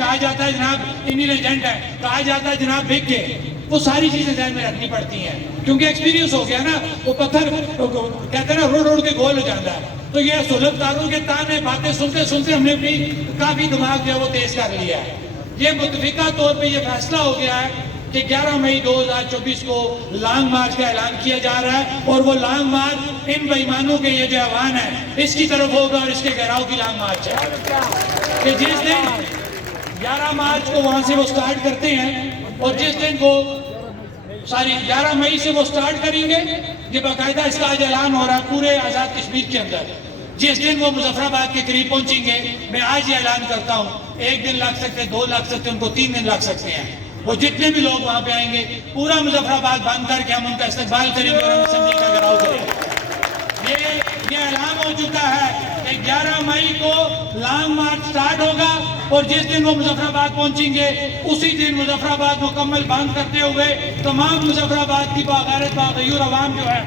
کہا جاتا ہے جناب انٹیلیجنٹ ہے، کہا جاتا ہے جناب بھگ کے، وہ ساری چیزیں ذہن میں رکھنی پڑتی ہیں کیونکہ ایکسپیرینس ہو گیا نا، وہ پتھر کہتے ہیں نا روڑ کے گول ہو جاتا ہے. تو یہ سلطانوں کے تانے باتیں سنتے سنتے ہم نے بھی کافی دماغ جو ہے وہ تیز کر لیا ہے. یہ متفقہ طور پہ یہ فیصلہ ہو گیا ہے کہ 11 مئی 2024 کو لانگ مارچ کا اعلان کیا جا رہا ہے، اور وہ لانگ مارچ ان بے ایمانوں کے یہ جو ایوان ہے اس کی طرف ہوگا، اور اس کے گھیراؤ کی لانگ مارچ ہے کہ جس دن 11 مارچ کو وہاں سے وہ سٹارٹ کرتے ہیں، اور جس دن وہ 11 مئی سے وہ سٹارٹ کریں گے، یہ باقاعدہ اس کا آج اعلان ہو رہا ہے پورے آزاد کشمیر کے اندر. جس دن وہ مظفر آباد کے قریب پہنچیں گے، میں آج یہ اعلان کرتا ہوں 1 دن لگ سکتے، 2 لگ سکتے، ان کو 3 دن لگ سکتے ہیں. وہ جتنے بھی لوگ وہاں پہ آئیں گے پورا مظفر آباد بند کر کے ہم ان کا استقبال کریں گے اور ہم اسمبلی کا گھیراؤ کریں گے. یہ اعلان ہو چکا ہے کہ 11 مئی کو لانگ مارچ سٹارٹ ہوگا، اور جس دن وہ مظفر آباد پہنچیں گے اسی دن مظفر آباد مکمل بند کرتے ہوئے تمام مظفر آباد کی باغیرت باغیور عوام جو ہے